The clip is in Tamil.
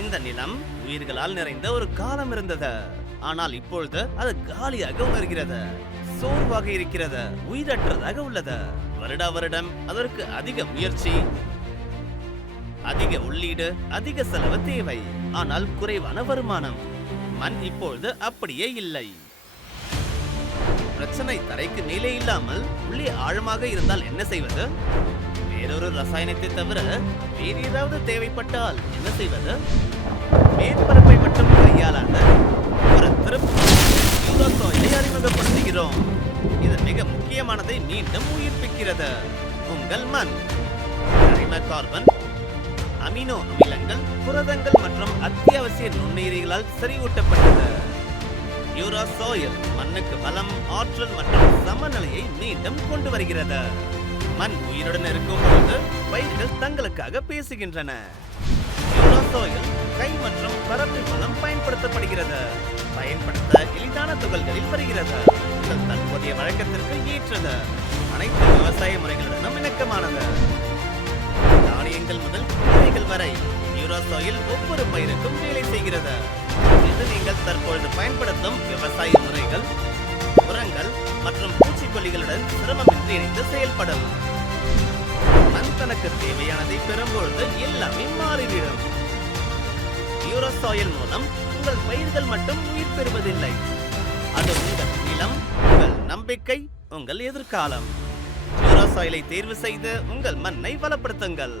இந்த நிலம் உயிர்களால் நிறைந்த ஒரு காலம் இருந்தது. ஆனால் இப்பொழுது அது காலியாக உணர்கிறது, சோர்வாக இருக்கிறது, உயிரற்றதாக உள்ளது. வருடா வருடம் அதற்கு அதிக முயற்சி, அதிக உள்ளீடு, அதிக செலவு தேவை. ஆனால் குறைவான வருமானம். மண் இப்பொழுது அப்படியே இல்லை. பிரச்சனை தரைக்கு மேலே இல்லாமல் உள்ளே ஆழமாக இருந்தால் என்ன செய்வது? வேறொரு ரசாயனத்தை தவிர வேறு ஏதாவது தேவைப்பட்டால் என்ன செய்வது? மேற்பரப்பை மட்டும் கையாளாத ஒரு திருப்பி அறிமுகப்படுத்துகிறோம். இது மிக முக்கியமானதை மீண்டும் உயிர்ப்பிக்கிறது. உங்கள் மண் கரிம கார்பன், அமினோ அமிலங்கள், புரதங்கள் மற்றும் அத்தியாவசிய நுண்ணுயிரிகளால் செறிவூட்டப்பட்டது. யூரோசாயில் மண்ணுக்கு பலம், ஆற்றல் மற்றும் சமநிலையை மீண்டும் கொண்டு வருகிறது. மண் உயிருடன் இருக்கும் பொழுது பயிர்கள் தங்களுக்காக பேசுகின்றன. யூரோசாயில் கை மற்றும் பரப்பின் மூலம் பயன்படுத்தப்படுகிறது. பயன்படுத்த எளிதான துகள்களில் வருகிறது. உங்கள் தற்போதைய வழக்கத்திற்கு ஏற்றது. அனைத்து விவசாய முறைகளுடனும் இணக்கமானது. தானியங்கள் முதல் கீரைகள் வரை யூரோசாயில் ஒவ்வொரு பயிருக்கும் வேலை செய்கிறது. இது நீங்கள் தற்பொழுது பயன்படுத்தும் விவசாய முறைகள், உரங்கள் மற்றும் பூச்சிக்கொல்லிகளுடன் சிரமமின்றி இணைந்து செயல்படும். மண் தனக்கு தேவையானதை பெறும்பொழுது எல்லாமே மாறிவிடும். யூரோசாயில் மூலம் உங்கள் பயிர்கள் மட்டும் உயிர் பெறுவதில்லை. அது உங்கள் நிலம், உங்கள் நம்பிக்கை, உங்கள் எதிர்காலம். யூரோசாயிலை தேர்வு செய்து உங்கள் மண்ணை வளப்படுத்துங்கள்.